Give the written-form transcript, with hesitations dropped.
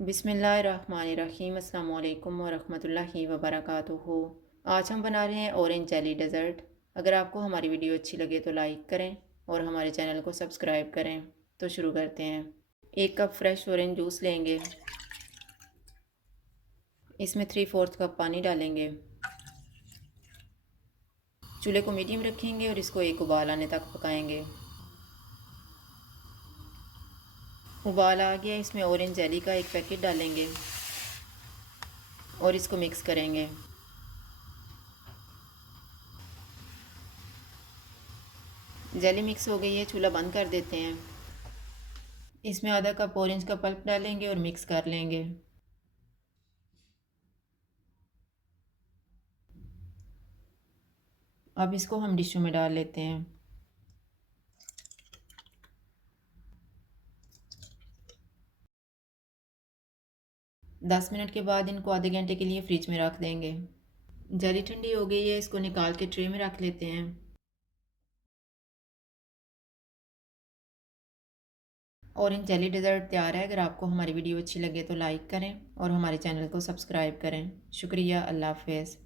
बिस्मिल्लाहिर्रहमानिर्रहीम अस्सलाम वालेकुम वरहमतुल्लाहि वबरकातुहू। आज हम बना रहे हैं ऑरेंज जेली डेज़र्ट। अगर आपको हमारी वीडियो अच्छी लगे तो लाइक करें और हमारे चैनल को सब्सक्राइब करें। तो शुरू करते हैं। 1 कप फ्रेश ऑरेंज जूस लेंगे। इसमें 3/4 कप पानी डालेंगे। चूल्हे को मीडियम रखेंगे और इसको एक उबाल आने तक पकाएंगे। उबाल आ गया, इसमें ऑरेंज जेली का 1 पैकेट डालेंगे और इसको मिक्स करेंगे। जेली मिक्स हो गई है, चूल्हा बंद कर देते हैं। इसमें आधा कप ऑरेंज का पल्प डालेंगे और मिक्स कर लेंगे। अब इसको हम डिशों में डाल लेते हैं। दस मिनट के बाद इनको आधे घंटे के लिए फ्रिज में रख देंगे। जेली ठंडी हो गई है, इसको निकाल के ट्रे में रख लेते हैं। ऑरेंज जेली डेज़र्ट तैयार है। अगर आपको हमारी वीडियो अच्छी लगे तो लाइक करें और हमारे चैनल को सब्सक्राइब करें। शुक्रिया। अल्लाह हाफ़िज़।